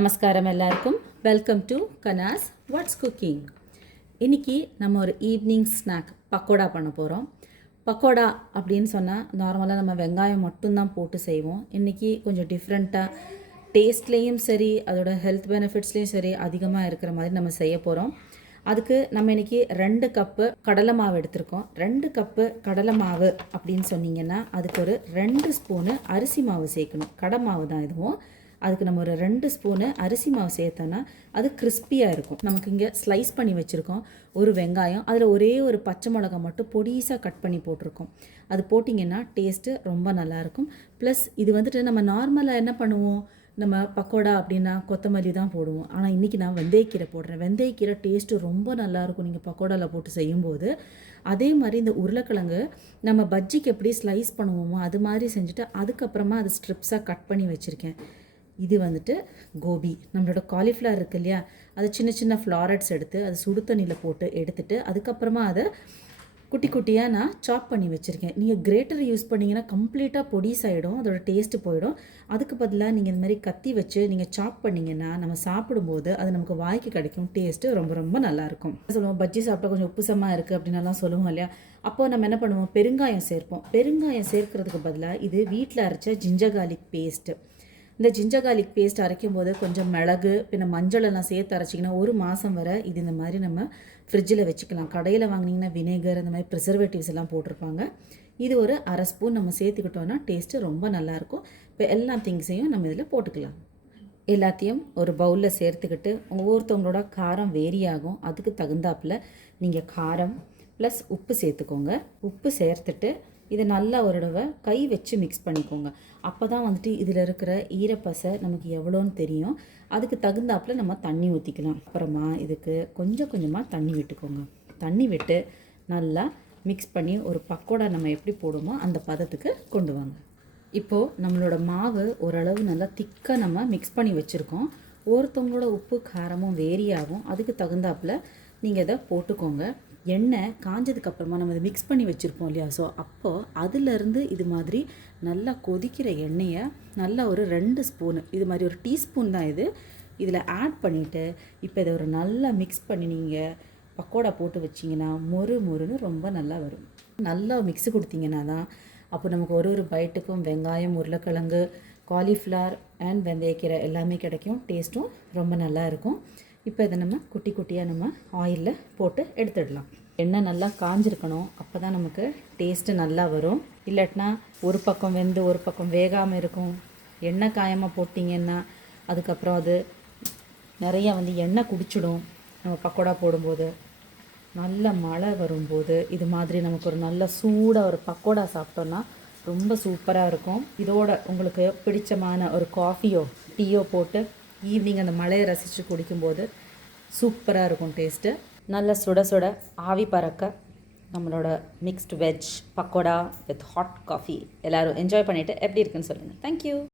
நமஸ்காரம் எல்லாருக்கும். Welcome to Kana's what's cooking. இன்றைக்கி நம்ம ஒரு ஈவினிங் ஸ்நாக் பக்கோடா பண்ண போகிறோம். பக்கோடா அப்படின்னு சொன்னால் நார்மலாக நம்ம வெங்காயம் மட்டும்தான் போட்டு செய்வோம். இன்றைக்கி கொஞ்சம் டிஃப்ரெண்ட்டாக டேஸ்ட்லேயும் சரி அதோட ஹெல்த் பெனிஃபிட்ஸ்லேயும் சரி அதிகமாக இருக்கிற மாதிரி நம்ம செய்ய போகிறோம். அதுக்கு நம்ம இன்றைக்கி 2 கப்பு கடலை மாவு எடுத்திருக்கோம். 2 கப்பு கடலை மாவு அப்படின்னு சொன்னிங்கன்னா அதுக்கு ஒரு 2 ஸ்பூனு அரிசி மாவு சேர்க்கணும். கடை மாவு தான் இதுவும். அதுக்கு நம்ம ஒரு 2 ஸ்பூனு அரிசி மாவு சேர்த்தோன்னா அது கிறிஸ்பியாக இருக்கும். நமக்கு இங்கே ஸ்லைஸ் பண்ணி வச்சுருக்கோம் ஒரு வெங்காயம், அதில் ஒரே ஒரு பச்சை மிளகாய் மட்டும் பொடிசாக கட் பண்ணி போட்டிருக்கோம். அது போட்டிங்கன்னா டேஸ்ட்டு ரொம்ப நல்லாயிருக்கும். ப்ளஸ் இது வந்துட்டு நம்ம நார்மலாக என்ன பண்ணுவோம், நம்ம பக்கோடா அப்படின்னா கொத்தமல்லி தான் போடுவோம். ஆனால் இன்றைக்கி நான் வெந்தயக்கீரை போடுறேன். வெந்தயக்கீரை டேஸ்ட்டு ரொம்ப நல்லாயிருக்கும் நீங்கள் பக்கோடாவில் போட்டு செய்யும்போது. அதே மாதிரி இந்த உருளைக்கிழங்கு நம்ம பஜ்ஜிக்கு எப்படி ஸ்லைஸ் பண்ணுவோமோ அது மாதிரி செஞ்சுட்டு அதுக்கப்புறமா அது ஸ்ட்ரிப்ஸாக கட் பண்ணி வச்சுருக்கேன். இது வந்துட்டு கோபி, நம்மளோட காலிஃப்ளவர் இருக்குது இல்லையா, அது சின்ன சின்ன ஃப்ளாரட்ஸ் எடுத்து அது சுடு தண்ணியில் போட்டு எடுத்துகிட்டு அதுக்கப்புறமா அதை குட்டி குட்டியாக நான் சாப் பண்ணி வச்சுருக்கேன். நீங்கள் கிரேட்டர் யூஸ் பண்ணிங்கன்னா கம்ப்ளீட்டாக பொடிஸ் ஆகிடும், அதோட டேஸ்ட்டு போயிடும். அதுக்கு பதிலாக நீங்கள் இந்த மாதிரி கத்தி வச்சு நீங்கள் சாப் பண்ணிங்கன்னா நம்ம சாப்பிடும்போது அது நமக்கு வாய்க்கு கிடைக்கும். டேஸ்ட்டு ரொம்ப ரொம்ப நல்லாயிருக்கும். சொல்லுவோம் பஜ்ஜி சாப்பிட்டா கொஞ்சம் உப்புசமாக இருக்குது அப்படின்னலாம் சொல்லுவோம் இல்லையா. அப்போது நம்ம என்ன பண்ணுவோம், பெருங்காயம் சேர்ப்போம். பெருங்காயம் சேர்க்கறதுக்கு பதிலாக இது வீட்டில் அரைச்ச ஜிஞ்சர் கார்லிக் பேஸ்ட்டு. இந்த ஜிஞ்சர் கார்லிக் பேஸ்ட் அரைக்கும் போது கொஞ்சம் மிளகு பின்ன மஞ்சள் எல்லாம் சேர்த்து அரைச்சிங்கன்னா 1 மாதம் வரை இது இந்த மாதிரி நம்ம ஃப்ரிட்ஜில் வச்சுக்கலாம். கடையில் வாங்கினீங்கன்னா வினேகர் அந்த மாதிரி ப்ரிசர்வேட்டிவ்ஸ் எல்லாம் போட்டிருப்பாங்க. இது ஒரு 1/2 ஸ்பூன் நம்ம சேர்த்துக்கிட்டோன்னா டேஸ்ட்டு ரொம்ப நல்லாயிருக்கும். இப்போ எல்லா திங்ஸையும் நம்ம இதில் போட்டுக்கலாம். எல்லாத்தையும் ஒரு பவுலில் சேர்த்துக்கிட்டு ஒவ்வொருத்தவங்களோட காரம் வேரி ஆகும். அதுக்கு தகுந்தாப்பில் நீங்கள் காரம் ப்ளஸ் உப்பு சேர்த்துக்கோங்க. உப்பு சேர்த்துட்டு இதை நல்லா ஒரு தடவை கை வச்சு மிக்ஸ் பண்ணிக்கோங்க. அப்போ தான் வந்துட்டு இதில் இருக்கிற ஈரப்பசை நமக்கு எவ்வளோன்னு தெரியும். அதுக்கு தகுந்தாப்பில் நம்ம தண்ணி ஊற்றிக்கலாம். அப்புறமா இதுக்கு கொஞ்சம் கொஞ்சமாக தண்ணி விட்டுக்கோங்க. தண்ணி விட்டு நல்லா மிக்ஸ் பண்ணி ஒரு பக்கோடா நம்ம எப்படி போடுமோ அந்த பதத்துக்கு கொண்டு வாங்க. இப்போது நம்மளோட மாவு ஓரளவு நல்லா திக்காக நம்ம மிக்ஸ் பண்ணி வச்சுருக்கோம். ஒருத்தவங்களோட உப்பு காரமும் வேரி ஆகும். அதுக்கு தகுந்தாப்பில் நீங்கள் இதை போட்டுக்கோங்க. எண்ணெய் காஞ்சதுக்கப்புறமா நம்ம இதை மிக்ஸ் பண்ணி வச்சுருப்போம் இல்லையா, ஸோ அப்போது அதிலேருந்து இது மாதிரி நல்லா கொதிக்கிற எண்ணெயை நல்லா ஒரு 2 ஸ்பூனு, இது மாதிரி ஒரு டீஸ்பூன் தான் இது, இதில் ஆட் பண்ணிவிட்டு இப்போ இதை ஒரு நல்லா மிக்ஸ் பண்ணி நீங்கள் பக்கோடா போட்டு வச்சிங்கன்னா மொறு மொறுன்னு ரொம்ப நல்லா வரும். நல்லா மிக்ஸு கொடுத்தீங்கன்னா தான் அப்போ நமக்கு ஒரு பைட்டுக்கும் வெங்காயம், உருளைக்கிழங்கு, காலிஃப்ளவர் அண்ட் வெந்தயக்கீரை எல்லாமே கிடைக்கும். டேஸ்ட்டும் ரொம்ப நல்லா இருக்கும். இப்போ இதை நம்ம குட்டி குட்டியாக நம்ம ஆயிலில் போட்டு எடுத்துடலாம். எண்ணெய் நல்லா காஞ்சிருக்கணும், அப்போ தான் நமக்கு டேஸ்ட்டு நல்லா வரும். இல்லாட்டினா ஒரு பக்கம் வெந்து ஒரு பக்கம் வேகாமல் இருக்கும். எண்ணெய் காயமாக போட்டிங்கன்னா அதுக்கப்புறம் அது நிறையா எண்ணெய் குடிச்சிடும். நம்ம பக்கோடா போடும்போது நல்ல மழை வரும்போது இது மாதிரி நமக்கு ஒரு நல்ல சூடாக ஒரு பக்கோடா சாப்பிட்டோன்னா ரொம்ப சூப்பராக இருக்கும். இதோட உங்களுக்கு பிடிச்சமான ஒரு காஃபியோ டீயோ போட்டு ஈவினிங் அந்த மழையை ரசித்து குடிக்கும்போது சூப்பராக இருக்கும் டேஸ்ட்டு. நல்ல சுட சுட ஆவி பறக்க நம்மளோட mixed veg pakoda with hot coffee எல்லோரும் என்ஜாய் பண்ணிவிட்டு எப்படி இருக்குன்னு சொல்லுங்கள். தேங்க்யூ.